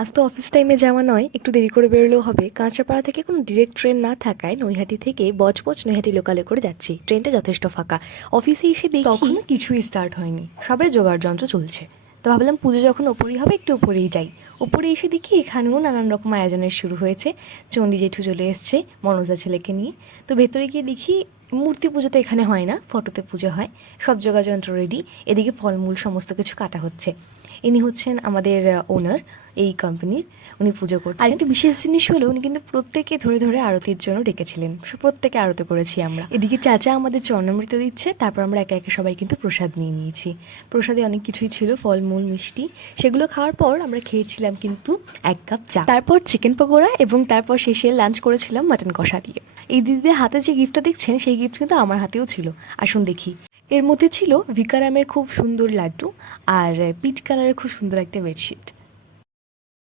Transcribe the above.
আজ তো অফিস টাইমে যাওয়া নয়, একটু দেরি করে বেরোলেও হবে। কাঁচরাপাড়া থেকে কোনো ডিরেক্ট ট্রেন না থাকায় নৈহাটি থেকে বজবজ নৈহাটি লোকালে করে যাচ্ছি। ট্রেনটা যথেষ্ট ফাঁকা। অফিসে এসে দেখি তখনও কিছুই স্টার্ট হয়নি, সবে জোগাড় যন্ত্র চলছে। তো ভাবলাম পুজো যখন ওপরেই হবে একটু ওপরেই যাই। ওপরে এসে দেখি এখানেও নানান রকম আয়োজনের শুরু হয়েছে। চণ্ডী জেঠু চলে এসছে মনোজা ছেলেকে নিয়ে। তো ভেতরে গিয়ে দেখি মূর্তি পুজো তো এখানে হয় না, ফটোতে পুজো হয়। সব যোগাযন্ত্র রেডি, এদিকে ফলমূল সমস্ত কিছু কাটা হচ্ছে। ইনি হচ্ছেন আমাদের ওনার এই কোম্পানির, উনি পুজো করছেন। আরেকটি বিশেষ জিনিস হলো উনি কিন্তু প্রত্যেকে ধরে ধরে আরতির জন্য ডেকেছিলেন। প্রত্যেকে আরতি করেছি আমরা। এদিকে চাচা আমাদের চরণামৃত দিচ্ছে, তারপর আমরা একে একে সবাই কিন্তু প্রসাদ নিয়ে নিয়েছি। প্রসাদে অনেক কিছুই ছিল, ফলমূল, মিষ্টি। সেগুলো খাওয়ার পর আমরা খেয়েছিলাম কিন্তু 1 কাপ চা, তারপর চিকেন পকোড়া এবং তারপর শেষে লাঞ্চ করেছিলাম মাটন কষা দিয়ে। এই দিদিদের হাতে যে গিফটটা দেখছেন সেই গিফট কিন্তু আমার হাতেও ছিল। আসুন দেখি। এর মধ্যে ছিল ভিকারামের খুব সুন্দর লাড্ডু আর পিচ কালারের খুব সুন্দর একটা বেডশিট।